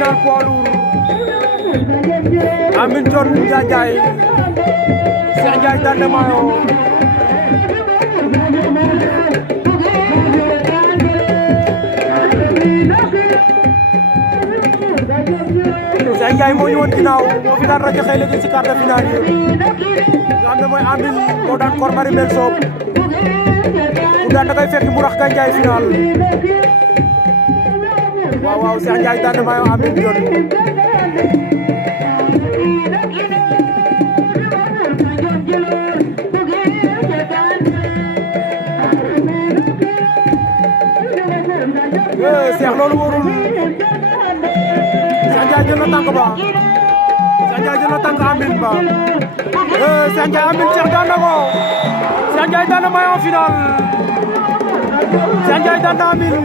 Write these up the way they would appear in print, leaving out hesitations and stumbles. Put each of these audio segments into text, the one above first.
final poids lourd Amine Dione Ndiaye Cheikh Ndiaye daan na maayo Cheikh Ndiaye moo ñu woon ginnaaw moo fi daan rajo xëy léegi ci quart de finale yi nga xam ne mooy Amine moo daan Kor Mari Mbel Soob ku daan da koy fekk mu rax Gandiaye final waaw waaw Cheikh Ndiaye daan na maayo Amine Dione Cheikh loolu wóorul Cheikh Ndiaye jël na tànk ba Cheikh Ndiaye jël na tànk Amine ba Cheikh Ndiaye Amine Cheikh daan na ko Cheikh Ndiaye daan na maayo final Cheikh Ndiaye daan na Amine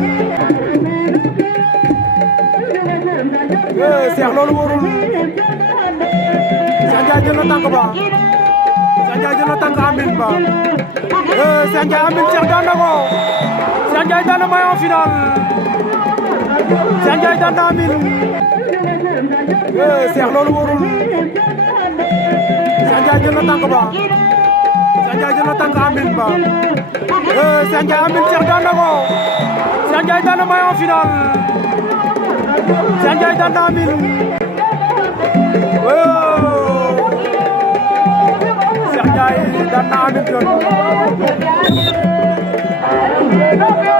Cheikh loolu wóorul Cheikh Ndiaye jël na tànk ba Cheikh Ndiaye jël na tànk Amine ba Cheikh Ndiaye Amine Cheikh daan na ko Cheikh Ndiaye daan na maayo final Cheikh Ndiaye daan na Amine Cheikh loolu wóorul Cheikh Ndiaye jël na tànk ba Cheikh Ndiaye jël na tànk Amine ba Cheikh Ndiaye Amine Cheikh daan na ko Cheikh Ndiaye daan na maayo final Cheikh Ndiaye daan na Amine Cheikh Ndiaye daan na Amine Dione